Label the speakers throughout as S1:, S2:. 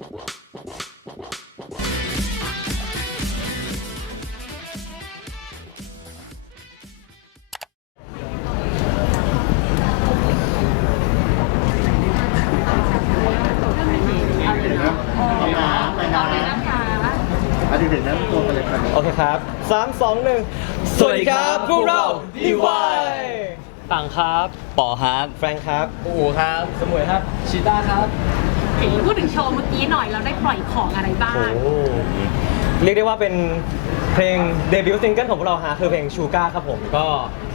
S1: ไปนะอะเด็กๆนั้นตัวกันเลยครับ
S2: โอเคครับสามสองหนึ่งสวัสดีครับพวกเรา DY
S3: ต่างครับ ปอครับ
S2: แฟรงค์ครับ
S3: อูครับ สมุยครับ ชิต้าครับ
S4: เห็น พูดถึงโชว์เมื่อกี้หน่อยเราได้ปล่อยของอะไรบ้าง
S2: โอ้เรียกได้ว่าเป็นเพลงเดบิวต์ซิงเกิลของพวกเราฮะคือเพลงชูการ์ครับผมก็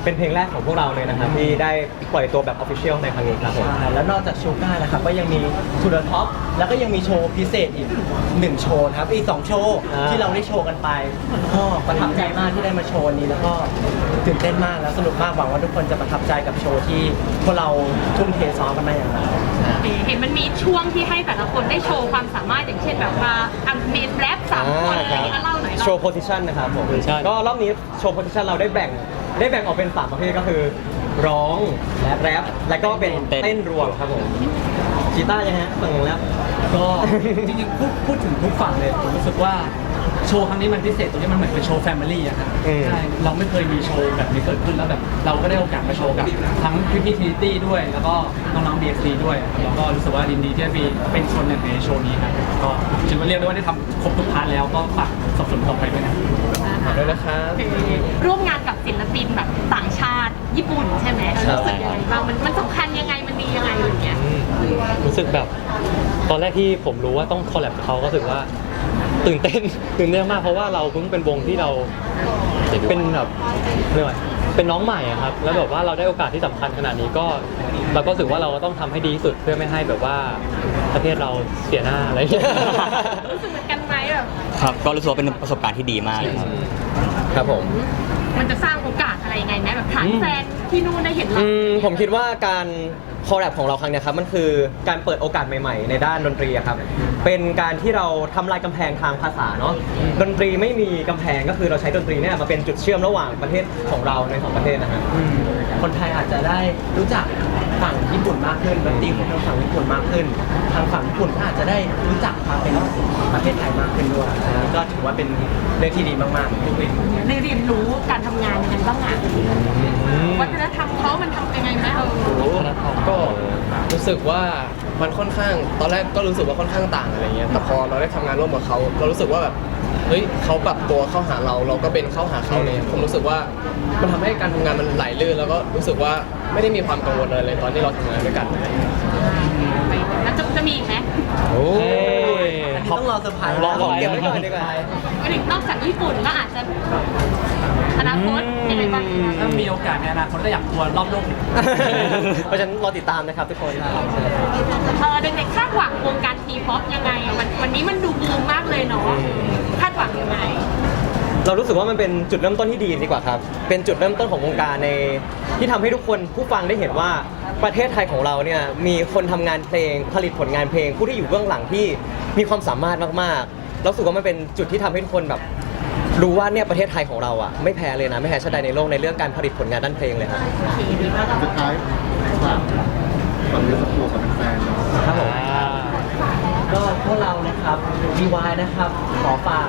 S2: เป็นเพลงแรกของพวกเราเลยนะครับที่ได้ปล่อยตัวแบบออฟฟิเชียลในครั้งนี้ครับผม
S5: ใช่แล้วนอกจากโชว์ก้านะครับก็ยังมีทูเดอ t ท็อปแล้วก็ยังมีโชว์พิเศษอีกหนึ่งโชว์นะครับอีกสองโชว์ที่เราได้โชว์กันไปก็ประทับใจมากที่ได้มาโชว์วันนี้แล้วก็ตื่นเต้นมากแล้วสนุกมากหวังว่าทุกคนจะประทับใจกับโชว์ที่พวกเรา ทุ่มเทซ้อมกันมาอย่างไร
S4: เห็นมันมีช่วงที่ให้แต่ละคนได้โชว์ความสามารถอย่างเช่นแบบว่าอัมเมนแรปสามคนอะไรอย่างเงี้ยเล่าหน่อย
S2: โชว์โพสิชันนะครับผม
S3: position
S2: ก็รอบนี้โชว์โพสิชันเราได้แบ่งได้แบ่งออกเป็นสามประเภทก็คือ ร้องและแรปและก็เป็น
S3: เต้น
S2: เต้นรวมครับผมกีตาร์ยังฮะฝั่งแรป
S6: ก็ จริงๆพูดพูดถึงทุกฝั่งเลยผมรู้สึกว่า โชว์ครั้งนี้มันพิเศษตรงที่มันเหมือนเป็นโชว์แฟมิลี่อะครับ
S2: อืม
S6: ใช่เราไม่เคยมีโชว์แบบนี้เกิดขึ้นแล้วแบบเราก็ได้โอกาสมาโชว์กับทั้งพี่พี่ทีตี้ด้วย แล้วก็น้องๆ BXC ด้วยแล้วก็รู้สึกว่ายินดีที่ได้มีเป็นส่วนหนึ่งในโชว์นี้ครับก็ถือว่าเรียกได้ว่าได้ทำครบทุกพาร์ทแล้วก็ฝากสนับสนุนต่อไปด้วยนะ
S2: ด้วยนะครับ
S4: ร่วมงานกับศิลปินแบบต่างชาติญี่ปุ่นใช่ไหมเออรู้สึกยังไงบ้างมันมันสำคัญยังไงมันดียังไงอะไรอย่างเงี้ย
S3: รู้สึกแบบ ตอนแรกที่ผมรู้ว่าต้องคอลแลบกับเขาก็รู้สึกว่า ตื่นเต้น ตื่นเต้นมากเพราะว่าเราเพิ่งเป็นวงที่เราเป็นแบบเรียกว่าเป็นน้องใหม่อะครับ แล้วแบบว่าเราได้โอกาสที่สำคัญขนาดนี้ก็เราก็รู้สึกว่าเราก็ต้องทำให้ดีที่สุดเพื่อไม่ให้แบบว่าประเทศเราเสียหน้าอะไรอย่างเงี้ย
S4: รู้สึกเหมือนกันไหมแบบ
S7: ครับก็รู้สึกว่าเป็นประสบการณ์ที่ดีมากเลยครับ
S2: ครับผม
S4: มันจะสร้างโอกาสอะไร ยังไงไหมแบบฐานแฟนที่นู่นได้เห็นเรา
S2: อืมผมคิดว่าการคอลแลบของเราครั้งเนี้ยครับมันคือการเปิดโอกาสใหม่ๆ ในด้านดนตรีอะครับเป็นการที่เราทำลายกำแพงทางภาษาเนาะดนตรีไม่มีกำแพงก็คือเราใช้ดนตรีเนี่ยมาเป็นจุดเชื่อมระหว่างประเทศของเราในสองประเทศนะฮะ
S5: อืมคนไทยอาจจะได้รู้จัก ฝั่งญี่ปุ่นมากขึ้นดนตรีของทางฝั่งญี่ปุ่นมากขึ้น ทางฝั่งญี่ปุ่นก็อาจจะได้รู้จักความเป็นประเทศไทยมากขึ้นด้วยอันนี้ก็ถือว่าเป็นเรื่องที่ดีมากๆ
S4: ได้เรียนรู้การทำงานยังไงบ้างอะวัฒนธรรมเขามันทำยังไงไหมเออ
S8: ก็รู้สึกว่ามันค่อนข้าง ตอนแรกก็รู้สึกว่าค่อนข้างต่างอะไรเงี้ยแต่พอเราได้ทำงานร่วมกับเขาเรารู้สึกว่าแบบ เฮ้ยเขาปรับตัวเข้าหาเราเราก็เป็นเข้าหาเขาเนี่ยผมรู้สึกว่ามันทำให้การทำงานมันไหลลื่นแล้วก็รู้สึกว่าไม่ได้มีความกังวลอะไรเลยตอนที่เราทำงานด้วยกัน
S4: ไปแล้วจะจะมีอีกไหม
S2: โอ้
S3: เฮ้ย
S5: อันนี้ต้องรอเซอร์ไพรส์
S2: รอของเก็บไว้ก่อนดีกว่า
S4: ไปถึงนอกจากญี่ปุ่นก็อาจจะอนาคตยังไงบ้าง
S6: ถ้ามีโอกาสในอนาคตก็อยากทัวร์รอบโลก
S2: เพราะฉะนั้นรอติดตามนะครับทุกคน
S4: เออเด็กๆคาดหวังวงการทีป๊อปยังไงอะวันวันนี้มันดูบูมมากเลยเนาะคาด หวังยังไง
S2: เรารู้สึกว่ามันเป็นจุดเริ่มต้นที่ดีดีกว่าครับ เป็นจุดเริ่มต้นของวงการในที่ทำให้ทุกคนผู้ฟังได้เห็นว่าประเทศไทยของเราเนี่ยมีคนทำงานเพลงผลิตผลงานเพลง ผู้ที่อยู่เบื้องหลังที่มีความสามารถมากๆเรารู้สึกว่ามันเป็นจุดที่ทำให้ทุกคนแบบ รู้ว่าเนี่ยประเทศไทยของเราอะไม่แพ้เลยนะไม่แพ้ชาติใดในโลกในเรื่องการผลิตผลงานด้านเพลงเลยครับ
S1: สุดท้ายฝากฝั่งยูสปูกับแฟนๆเนาะ
S2: ครับผม
S5: ก็พวกเรา นะครับ DY นะครับ ขอฝาก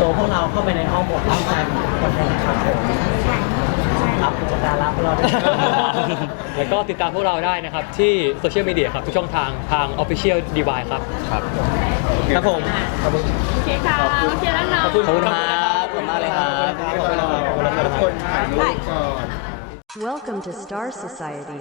S5: ตัวพวกเราเข้าไปในอ้อมอกอ้อมใจของคนไทยนะครับผมรับอุปการะพวกเราด้วย
S3: แล้วก็ติดตามพวกเราได้นะครับ ที่โซเชียลมีเดียครับ ทุกช่องทางทาง Official d y ครับ ครับ
S2: ครับผม
S4: โอเคค่ะโอเคแล้วเนาะ
S7: ขอบคุณครับขอบคุณมากเลยครับ
S1: ทุกคนถ่ายรูปก่อน
S9: Welcome to Star Society.